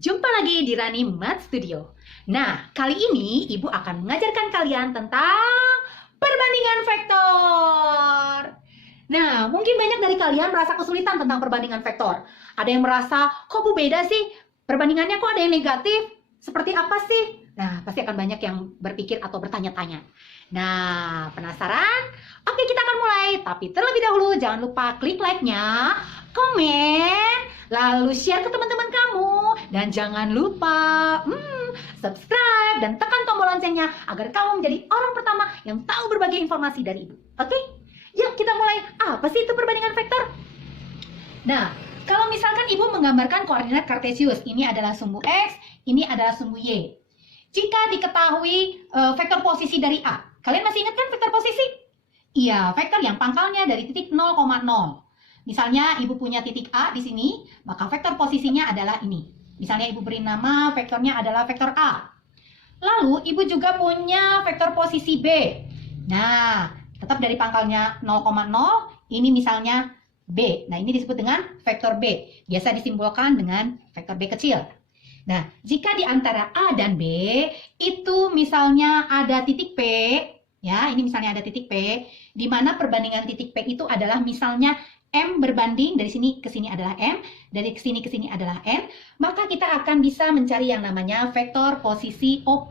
Jumpa lagi di Rani Math Studio. Nah, kali ini Ibu akan mengajarkan kalian tentang perbandingan vektor. Nah, mungkin banyak dari kalian merasa kesulitan tentang perbandingan vektor. Ada yang merasa, kok Bu beda sih? Perbandingannya kok ada yang negatif? Seperti apa sih? Nah, pasti akan banyak yang berpikir atau bertanya-tanya. Nah, penasaran? Oke, kita akan mulai. Tapi terlebih dahulu, jangan lupa klik like-nya, komen, lalu share ke teman-teman kamu. Dan jangan lupa subscribe dan tekan tombol loncengnya agar kamu menjadi orang pertama yang tahu berbagai informasi dari Ibu. Oke? Yuk kita mulai. Apa sih itu perbandingan vektor? Nah, kalau misalkan Ibu menggambarkan koordinat kartesius, ini adalah sumbu X, ini adalah sumbu Y. Jika diketahui vektor posisi dari A, kalian masih ingat kan vektor posisi? Iya, vektor yang pangkalnya dari titik 0,0. Misalnya Ibu punya titik A di sini, maka vektor posisinya adalah ini. Misalnya Ibu beri nama vektornya adalah vektor A. Lalu Ibu juga punya vektor posisi B. Nah, tetap dari pangkalnya 0,0, ini misalnya B. Nah, ini disebut dengan vektor B. Biasa disimbolkan dengan vektor B kecil. Nah, jika di antara A dan B, itu misalnya ada titik P, ya, ini misalnya ada titik P, di mana perbandingan titik P itu adalah misalnya M berbanding, dari sini ke sini adalah M, dari sini ke sini adalah N, maka kita akan bisa mencari yang namanya vektor posisi OP.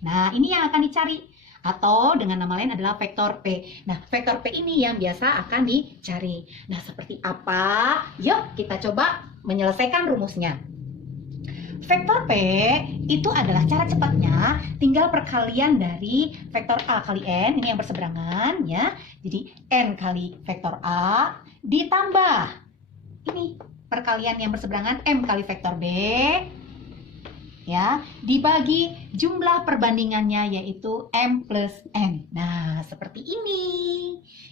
Nah, ini yang akan dicari. Atau dengan nama lain adalah vektor P. Nah, vektor P ini yang biasa akan dicari. Nah, seperti apa? Yuk, kita coba menyelesaikan rumusnya. Vektor P itu adalah cara cepatnya tinggal perkalian dari vektor A kali N, ini yang berseberangan ya. Jadi N kali vektor A ditambah ini perkalian yang berseberangan M kali vektor B ya, dibagi jumlah perbandingannya yaitu M plus N. Nah, seperti ini.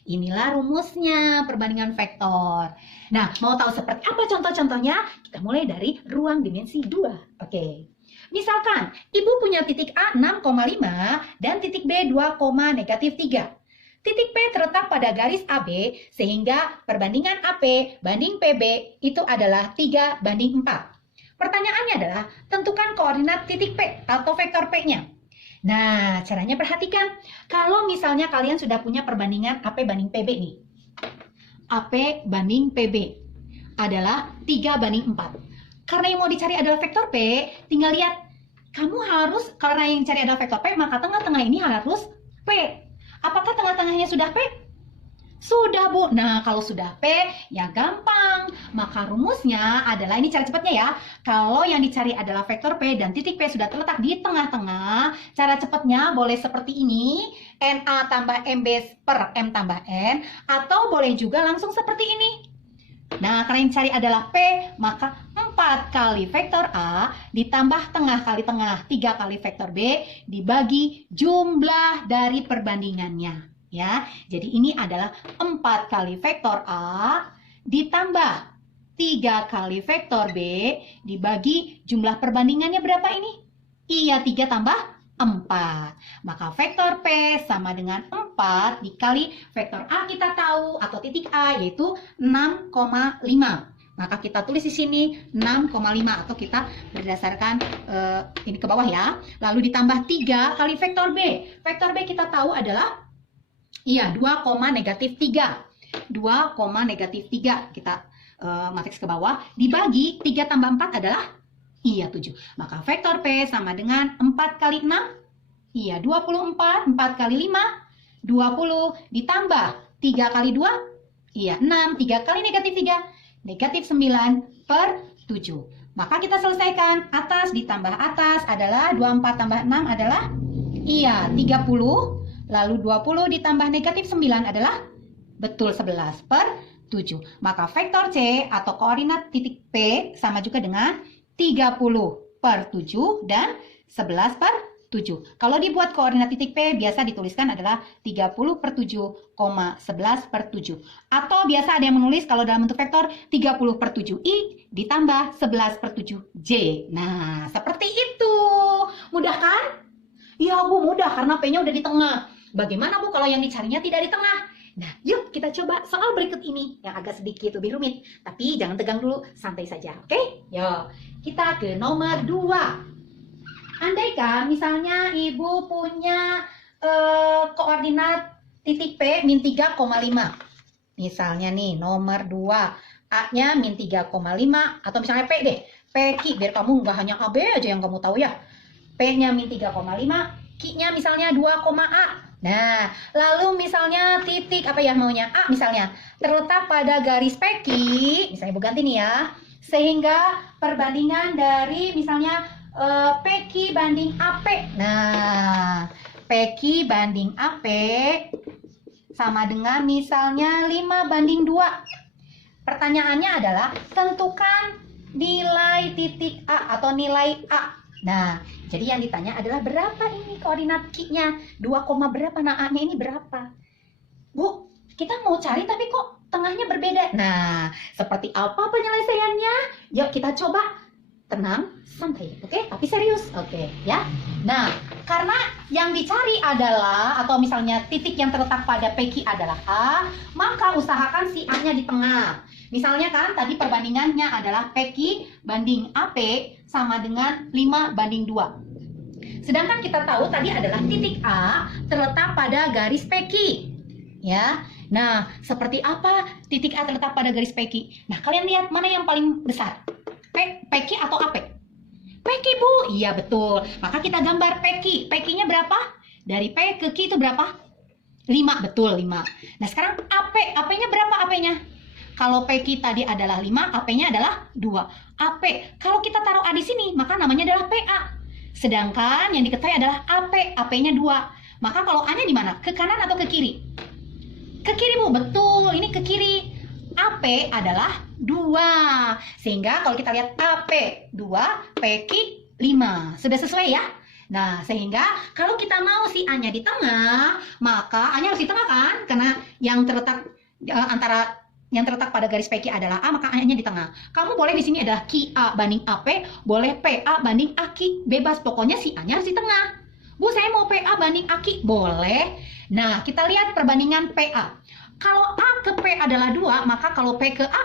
Inilah rumusnya perbandingan vektor. Nah, mau tahu seperti apa contoh-contohnya? Kita mulai dari ruang dimensi 2. Oke. Misalkan, Ibu punya titik A 6,5 dan titik B 2,-3. Titik P terletak pada garis AB sehingga perbandingan AP banding PB itu adalah 3:4. Pertanyaannya adalah tentukan koordinat titik P atau vektor P-nya. Nah, caranya perhatikan. Kalau misalnya kalian sudah punya perbandingan AP banding PB nih. AP banding PB adalah 3:4. Karena yang mau dicari adalah vektor P, tinggal lihat. Kamu harus, karena yang dicari adalah vektor P, maka tengah-tengah ini harus P. Apakah tengah-tengahnya sudah P? Sudah, Bu. Nah, kalau sudah P, ya gampang. Maka rumusnya adalah, ini cara cepatnya ya. Kalau yang dicari adalah vektor P dan titik P sudah terletak di tengah-tengah, cara cepatnya boleh seperti ini. NA tambah MB per M tambah N. Atau boleh juga langsung seperti ini. Nah, karena yang dicari adalah P, maka 4 kali vektor A ditambah tengah kali tengah 3 kali vektor B dibagi jumlah dari perbandingannya. Ya, jadi ini adalah 4 kali vektor A ditambah 3 kali vektor B dibagi jumlah perbandingannya berapa ini? Iya, 3 tambah 4. Maka vektor P sama dengan 4 dikali vektor A kita tahu atau titik A yaitu 6,5. Maka kita tulis di sini 6,5 atau kita berdasarkan ini ke bawah ya. Lalu ditambah 3 kali vektor B. Vektor B kita tahu adalah 2,-3. 2,-3 kita matriks ke bawah dibagi 3 tambah 4 adalah 7. Maka vektor P sama dengan 4 kali 6 24. 4 kali 5 20 ditambah 3 kali 2 6. 3 kali -3 -9/7. Maka kita selesaikan. Atas ditambah atas adalah 24 tambah 6 adalah 30. Lalu 20 ditambah -9 adalah betul 11/7. Maka vektor C atau koordinat titik P sama juga dengan 30/7 dan 11/7. Kalau dibuat koordinat titik P biasa dituliskan adalah 30/7,11/7. Atau biasa ada yang menulis kalau dalam bentuk vektor 30/7i ditambah 11/7j. Nah, seperti itu. Mudah kan? Ya, Bu, mudah karena P-nya udah di tengah. Bagaimana, Bu, kalau yang dicarinya tidak di tengah? Nah, yuk kita coba soal berikut ini yang agak sedikit lebih rumit. Tapi jangan tegang dulu, santai saja, oke? Yuk, kita ke nomor 2. Andaikan misalnya Ibu punya koordinat titik P min 3,5. Misalnya nih, nomor 2. A-nya min 3,5 atau misalnya P deh. P, Q, biar kamu nggak hanya AB aja yang kamu tahu ya. P-nya min 3,5, Q-nya misalnya 2,A. Nah, lalu misalnya titik apa ya maunya? A misalnya terletak pada garis PQ, misalnya Ibu ganti nih ya. Sehingga perbandingan dari misalnya PQ banding AP. Nah, PQ banding AP sama dengan misalnya 5 banding 2. Pertanyaannya adalah tentukan nilai titik A atau nilai A. Nah, jadi yang ditanya adalah berapa ini koordinat Q-nya? 2, berapa? Nah, A-nya ini berapa? Bu, kita mau cari tapi kok tengahnya berbeda. Nah, seperti apa penyelesaiannya? Yuk kita coba. Tenang, santai, oke? Tapi serius, oke ya. Nah, karena yang dicari adalah, atau misalnya titik yang terletak pada PQ adalah A, maka usahakan si A-nya di tengah. Misalnya kan tadi perbandingannya adalah PQ banding AP sama dengan 5 banding 2. Sedangkan kita tahu tadi adalah titik A terletak pada garis PQ. Ya. Nah, seperti apa titik A terletak pada garis PQ? Nah, kalian lihat mana yang paling besar? PQ atau AP? PQ, Bu. Iya, betul. Maka kita gambar PQ. PQ-nya berapa? Dari P ke Q itu berapa? 5, betul, 5. Nah, sekarang AP. AP-nya berapa AP-nya? Kalau PQ tadi adalah 5, AP-nya adalah 2. AP. Kalau kita taruh A di sini, maka namanya adalah PA. Sedangkan yang diketahui adalah AP. AP-nya 2. Maka kalau A-nya di mana? Ke kanan atau ke kiri? Ke kiri, Bu. Betul, ini ke kiri. AP adalah 2. Sehingga kalau kita lihat AP 2, PQ 5. Sudah sesuai ya? Nah, sehingga kalau kita mau si A-nya di tengah, maka A-nya harus di tengah kan? Karena yang terletak yang terletak pada garis PQ adalah A, maka A-nya di tengah. Kamu boleh di sini adalah QA banding AP, boleh PA banding AQ, bebas. Pokoknya si A-nya harus di tengah. Bu, saya mau PA banding AQ, boleh. Nah, kita lihat perbandingan PA. Kalau A ke P adalah 2, maka kalau P ke A,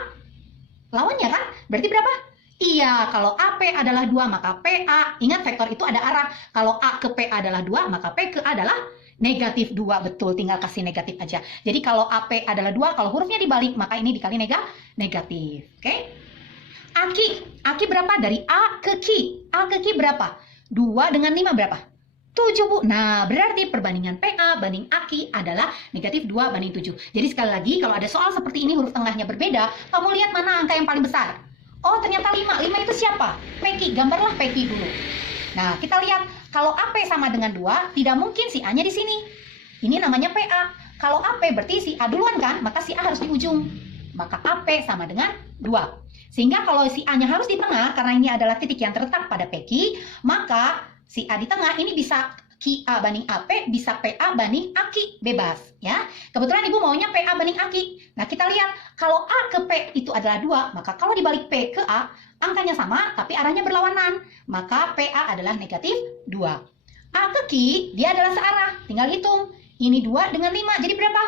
lawannya kan? Berarti berapa? Iya, kalau AP adalah 2, maka PA, ingat vektor itu ada arah. Kalau A ke P adalah 2, maka P ke A adalah negatif 2, betul, tinggal kasih negatif aja. Jadi kalau AP adalah 2, kalau hurufnya dibalik, maka ini dikali negatif. Oke? Aki berapa? Dari A ke Q. A ke Q berapa? 2 dengan 5 berapa? 7, Bu. Nah, berarti perbandingan PA banding AQ adalah negatif 2 banding 7. Jadi sekali lagi, kalau ada soal seperti ini huruf tengahnya berbeda, kamu lihat mana angka yang paling besar. Oh, ternyata 5. 5 itu siapa? PQ. Gambarlah PQ dulu. Nah, kita lihat kalau AP sama dengan 2, tidak mungkin si A-nya di sini. Ini namanya PA. Kalau AP berarti si A duluan kan, maka si A harus di ujung. Maka AP sama dengan 2. Sehingga kalau si A-nya harus di tengah, karena ini adalah titik yang terletak pada PQ, maka si A di tengah ini bisa QA banding AP, bisa PA banding AQ, bebas ya. Kebetulan Ibu maunya PA banding AQ. Nah, kita lihat kalau A ke P itu adalah 2, maka kalau dibalik P ke A, angkanya sama tapi arahnya berlawanan. Maka PA adalah negatif 2. A ke Q, dia adalah searah. Tinggal hitung. Ini 2 dengan 5, jadi berapa?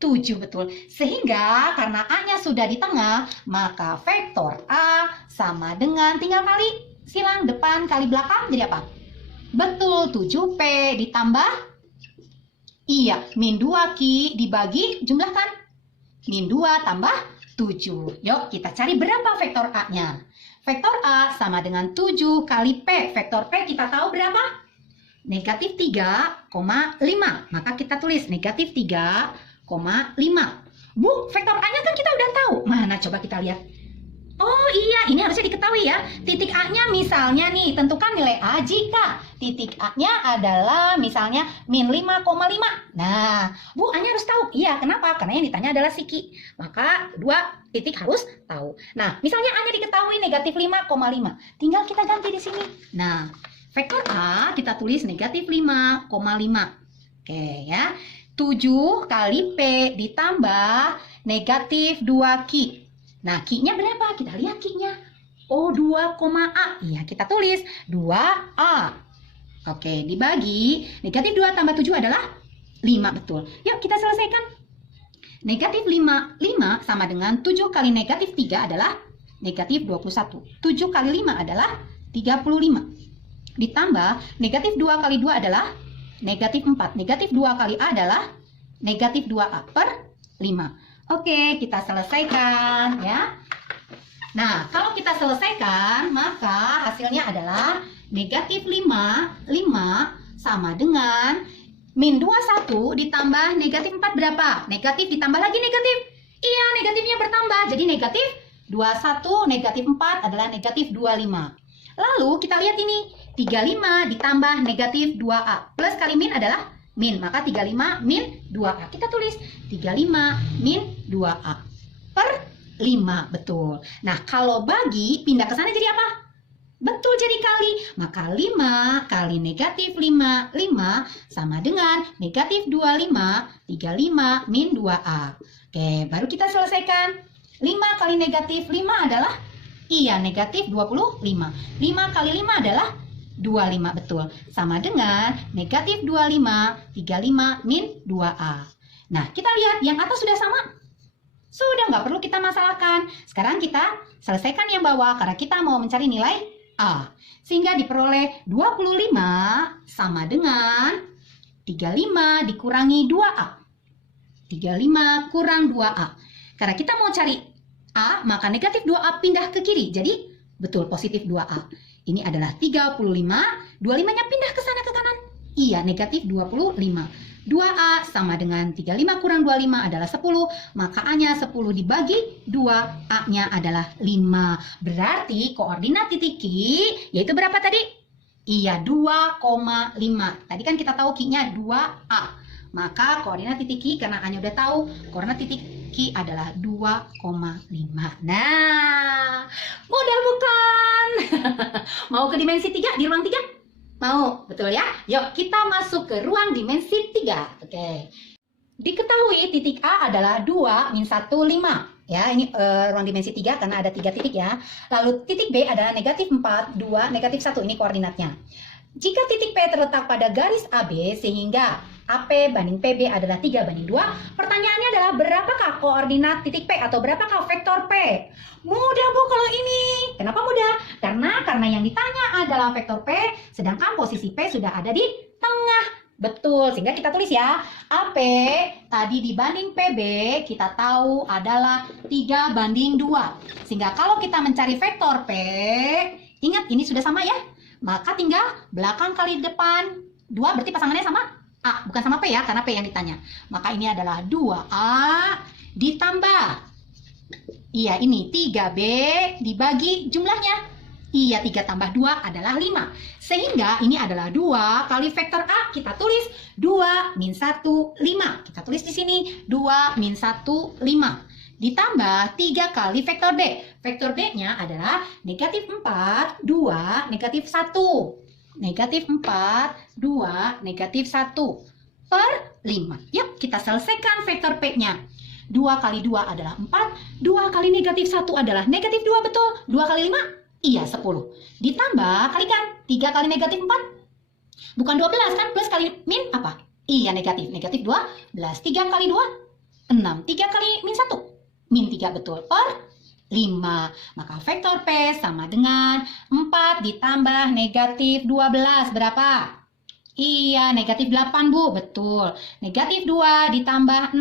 7, betul. Sehingga karena A-nya sudah di tengah, maka vektor A sama dengan, tinggal kali silang depan kali belakang, jadi apa? Betul, 7P ditambah, iya, min 2Q dibagi, jumlahkan. Min 2 tambah 7. Yuk, kita cari berapa vektor A-nya. Vektor A sama dengan 7 kali P. Vektor P kita tahu berapa? Negatif 3,5. Maka kita tulis negatif 3,5. Bu, vektor A-nya kan kita udah tahu. Mana coba kita lihat. Oh iya, ini harusnya diketahui ya. Titik A-nya misalnya nih, tentukan nilai A jika titik A-nya adalah misalnya min 5,5. Nah, Bu, A-nya harus tahu. Iya, kenapa? Karena yang ditanya adalah si Q. Maka dua titik harus tahu. Nah, misalnya A-nya diketahui negatif 5,5. Tinggal kita ganti di sini. Nah, vektor A kita tulis negatif 5,5. Oke ya. 7 kali P ditambah negatif 2Q. Nah, Q-nya berapa? Kita lihat Q-nya. Oh, 2,A. Iya, kita tulis 2A. Oke, dibagi negatif 2 tambah 7 adalah 5, betul. Yuk, kita selesaikan. Negatif 5 sama dengan 7 kali negatif 3 adalah negatif 21. 7 kali 5 adalah 35. Ditambah negatif 2 kali 2 adalah negatif 4. Negatif 2 kali A adalah negatif 2A per 5. Oke, kita selesaikan ya. Nah, kalau kita selesaikan, maka hasilnya adalah negatif 5 sama dengan min 21 ditambah negatif 4 berapa? Negatif ditambah lagi negatif. Iya, negatifnya bertambah. Jadi negatif 21, negatif 4 adalah negatif 25. Lalu kita lihat ini, 35 ditambah negatif 2A. Plus kali min adalah min, maka 35 min 2A. Kita tulis 35 min 2A per 5, betul. Nah, kalau bagi, pindah ke sana jadi apa? Betul, jadi kali. Maka 5 kali negatif 5 sama dengan negatif 25, 35 min 2A. Oke, baru kita selesaikan. 5 kali negatif 5 adalah, iya, negatif 25. 5 kali 5 adalah 25, betul. Sama dengan negatif 25, 35 min 2A. Nah, kita lihat yang atas sudah sama. Sudah, nggak perlu kita masalahkan. Sekarang kita selesaikan yang bawah karena kita mau mencari nilai A. Sehingga diperoleh 25 sama dengan 35 dikurangi 2A. 35 kurang 2A. Karena kita mau cari A, maka negatif 2A pindah ke kiri. Jadi, betul, positif 2A. Ini adalah 35. 25-nya pindah ke sana ke kanan. Iya, negatif 25. 2A sama dengan 35 kurang 25 adalah 10. Maka A-nya 10 dibagi 2, A-nya adalah 5. Berarti koordinat titik Q yaitu berapa tadi? Iya, 2,5. Tadi kan kita tahu Q-nya 2A. Maka koordinat titik Q, karena A-nya udah tahu, koordinat titik Q adalah 2,5. Nah, mudah bukan? Mau ke dimensi 3 di ruang 3? Mau, betul ya? Yuk, kita masuk ke ruang dimensi 3. Oke. Diketahui titik A adalah 2 min 1, 5. Ya, ini ruang dimensi 3 karena ada 3 titik ya. Lalu titik B adalah negatif 4, 2, negatif 1. Ini koordinatnya. Jika titik P terletak pada garis AB sehingga AP banding PB adalah 3 banding 2, pertanyaannya adalah berapakah koordinat titik P atau berapakah vektor P? Mudah Bu kalau ini. Kenapa mudah? Karena yang ditanya adalah vektor P, sedangkan posisi P sudah ada di tengah. Betul, sehingga kita tulis ya, AP tadi dibanding PB kita tahu adalah 3 banding 2. Sehingga kalau kita mencari vektor P, ingat ini sudah sama ya. Maka tinggal belakang kali depan. 2 berarti pasangannya sama A, bukan sama P ya, karena P yang ditanya. Maka ini adalah 2A ditambah, iya ini 3B dibagi jumlahnya. Iya, 3 tambah 2 adalah 5. Sehingga ini adalah 2 kali vektor A. Kita tulis 2 min 1, 5. Kita tulis di sini 2 min 1, 5. Ditambah 3 kali vektor B. Vektor B-nya adalah negatif 4, 2, negatif 1. Negatif 4, 2, negatif 1 per 5. Yuk, kita selesaikan vektor P-nya. 2 kali 2 adalah 4. 2 kali negatif 1 adalah negatif 2, betul. 2 kali 5? Iya, 10. Ditambah, kalikan. 3 kali negatif 4. Bukan 12 kan? Plus kali min apa? Iya, negatif. Negatif 12. 3 kali 2? 6. 3 kali min 1? Min 3, betul. Per 5. Maka vektor P sama dengan 4 ditambah negatif 12. Berapa? Iya, negatif 8, Bu. Betul. Negatif 2 ditambah 6.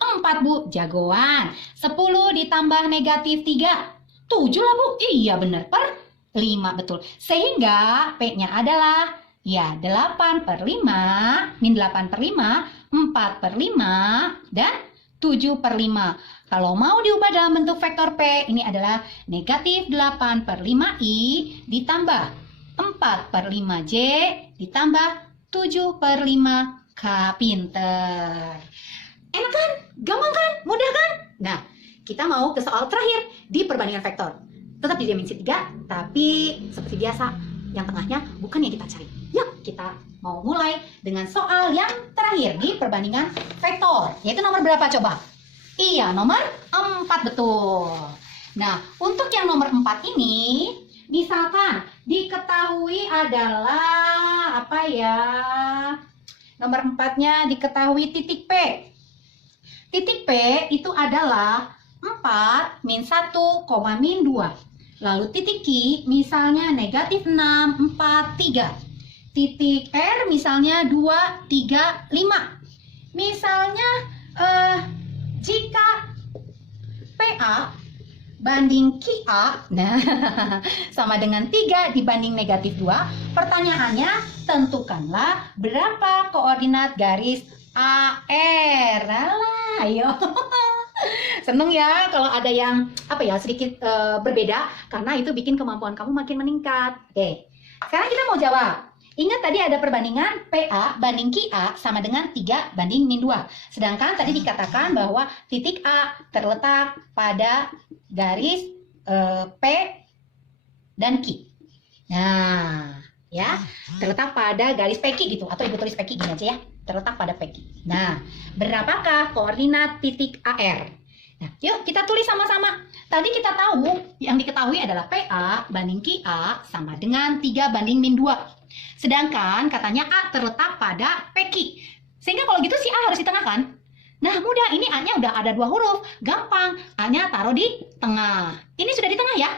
4, Bu. Jagoan. 10 ditambah negatif 3. 7 lah, Bu. Iya, benar. Per 5, betul. Sehingga P-nya adalah, ya, 8 per 5. Min 8 per 5. 4 per 5. Dan 7 per 5. Kalau mau diubah dalam bentuk vektor P, ini adalah negatif 8 per 5I ditambah 4 per 5J ditambah 7 per 5K. Pinter. Enak kan? Gampang kan? Mudah kan? Nah, kita mau ke soal terakhir di perbandingan vektor. Tetap di dimensi 3, tapi seperti biasa, yang tengahnya bukan yang kita cari. Yuk, kita mau mulai dengan soal yang terakhir di perbandingan vektor. Yaitu nomor berapa coba? Iya, nomor 4, betul. Nah, untuk yang nomor 4 ini, misalkan diketahui adalah apa ya? Nomor 4-nya diketahui titik P. Titik P itu adalah 4 min 1, min 2. Lalu titik Q misalnya negatif 6, 4, 3. Titik R misalnya 2, 3, 5. Misalnya jika PA banding QA, nah sama dengan 3 dibanding negatif 2, pertanyaannya tentukanlah berapa koordinat garis AR. Alah, ayo. Seneng ya kalau ada yang sedikit berbeda, karena itu bikin kemampuan kamu makin meningkat. Oke, sekarang kita mau jawab. Ingat tadi ada perbandingan PA banding QA sama dengan 3 banding min 2. Sedangkan tadi dikatakan bahwa titik A terletak pada garis P dan Q. Nah, ya, terletak pada garis PQ gitu, atau ibu tulis PQ gini aja ya, terletak pada PQ. Nah, berapakah koordinat titik AR? Nah, yuk kita tulis sama-sama. Tadi kita tahu, yang diketahui adalah PA banding QA sama dengan 3 banding min 2. Sedangkan katanya A terletak pada PQ. Sehingga kalau gitu si A harus di tengah kan? Nah, mudah, ini A-nya udah ada 2 huruf. Gampang, A-nya taruh di tengah. Ini sudah di tengah ya?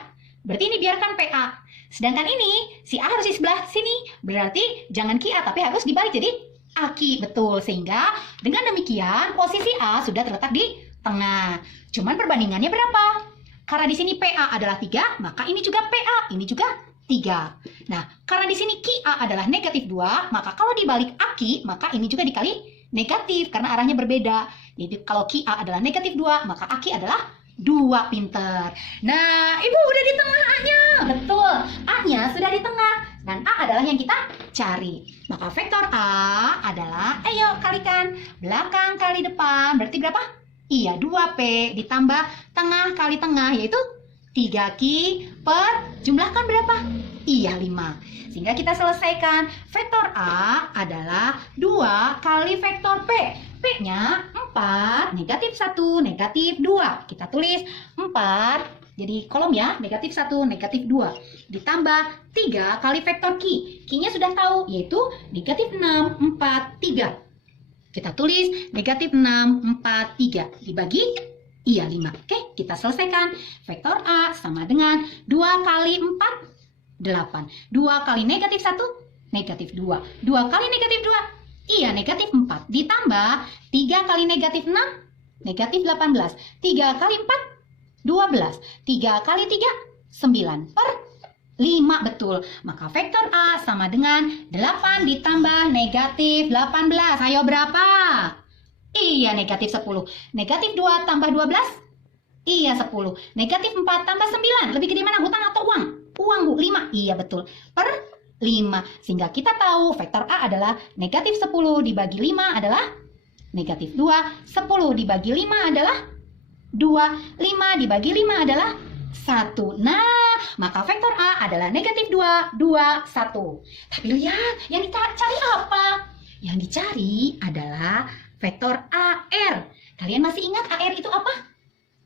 Berarti ini biarkan PA. Sedangkan ini, si A harus di sebelah sini. Berarti jangan QA, tapi harus dibalik jadi AQ. Betul, sehingga dengan demikian posisi A sudah terletak di tengah. Cuman perbandingannya berapa? Karena di sini PA adalah 3, maka ini juga PA, ini juga 3. Nah, karena di sini QA adalah negatif 2, maka kalau dibalik AQ, maka ini juga dikali negatif karena arahnya berbeda. Jadi kalau QA adalah negatif 2, maka AQ adalah 2. Pinter. Nah, ibu udah di tengah A-nya. Betul, A-nya sudah di tengah. Dan A adalah yang kita cari. Maka vektor A adalah, ayo kalikan, belakang kali depan. Berarti berapa? Iya, 2P ditambah tengah kali tengah, yaitu 3Q per jumlahkan berapa? Iya, 5. Sehingga kita selesaikan. Vektor A adalah 2 kali vektor P. P-nya 4, negatif 1, negatif 2. Kita tulis 4, jadi kolom ya, negatif 1, negatif 2. Ditambah 3 kali vektor Q. Q-nya sudah tahu, yaitu negatif 6, 4, 3. Kita tulis negatif 6, 4, 3. Dibagi, iya 5. Oke, kita selesaikan. Vektor A sama dengan 2 kali 4, 8. 2 kali negatif 1, negatif 2. 2 kali negatif 2, iya negatif 4. Ditambah 3 kali negatif 6, negatif 18. 3 kali 4, 12. 3 kali 3, 9 per 5. Betul. Maka vektor A sama dengan 8 ditambah negatif 18. Ayo berapa? Iya, negatif 10. Negatif 2 tambah 12? Iya, 10. Negatif 4 tambah 9. Lebih gede mana, hutang atau uang? Uang, Bu. 5. Iya, betul. Per 5. Sehingga kita tahu vektor A adalah negatif 10 dibagi 5 adalah negatif 2. 10 dibagi 5 adalah 2. 5 dibagi 5 adalah 1. Nah, maka vektor A adalah negatif 2, 2, 1. Tapi lihat, yang dicari apa? Yang dicari adalah vektor AR. Kalian masih ingat AR itu apa?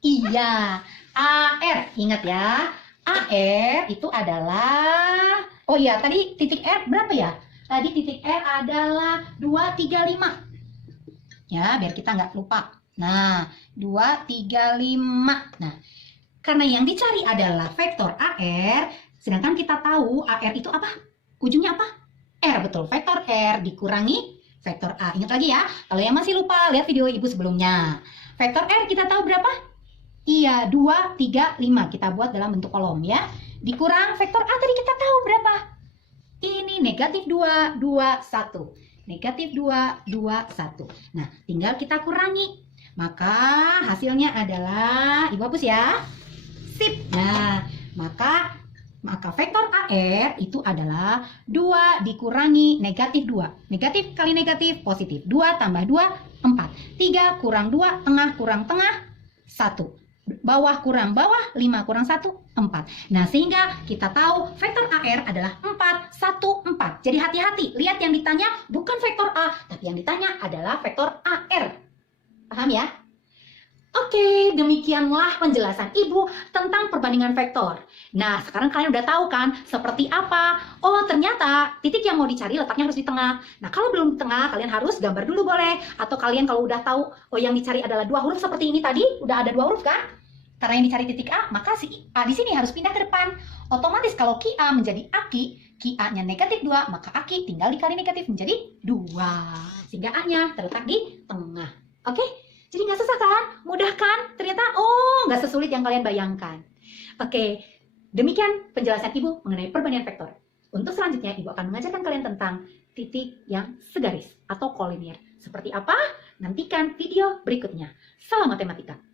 Iya, AR. Ingat ya, AR itu adalah... Oh iya, tadi titik R berapa ya? Tadi titik R adalah 2, 3, 5. Ya, biar kita nggak lupa. Nah, 2, 3, 5. Nah, karena yang dicari adalah vektor AR, sedangkan kita tahu AR itu apa? Ujungnya apa? R, betul. Vektor R dikurangi vektor A. Ingat lagi ya, kalau yang masih lupa, lihat video ibu sebelumnya. Vektor R kita tahu berapa? Iya, 2, 3, 5. Kita buat dalam bentuk kolom ya. Dikurang vektor A tadi kita tahu berapa? Ini negatif 2, 2, 1. Negatif 2, 2, 1. Nah, tinggal kita kurangi. Maka hasilnya adalah, ibu hapus ya. Sip. Nah, maka vektor AR itu adalah 2 dikurangi negatif 2. Negatif kali negatif positif. 2 tambah 2, 4. 3 kurang 2, tengah kurang tengah, 1. Bawah kurang bawah, 5 kurang 1, 4. Nah, sehingga kita tahu vektor AR adalah 4, 1, 4. Jadi hati-hati, lihat yang ditanya bukan vektor A, tapi yang ditanya adalah vektor AR. Paham ya? Oke, demikianlah penjelasan Ibu tentang perbandingan vektor. Nah, sekarang kalian udah tahu kan seperti apa? Oh, ternyata titik yang mau dicari letaknya harus di tengah. Nah, kalau belum di tengah, kalian harus gambar dulu boleh. Atau kalian kalau udah tahu, oh yang dicari adalah dua huruf seperti ini tadi, udah ada dua huruf kan? Karena yang dicari titik A, maka si A di sini harus pindah ke depan. Otomatis kalau Ki A menjadi Aki, Ki A-nya negatif 2, maka Aki tinggal dikali negatif menjadi 2. Sehingga A-nya terletak di tengah. Oke? Jadi nggak susah kan? Mudah kan? Ternyata, oh, nggak sesulit yang kalian bayangkan. Oke, demikian penjelasan Ibu mengenai perbandingan vektor. Untuk selanjutnya, Ibu akan mengajarkan kalian tentang titik yang segaris atau kolinier. Seperti apa? Nantikan video berikutnya. Salam matematika.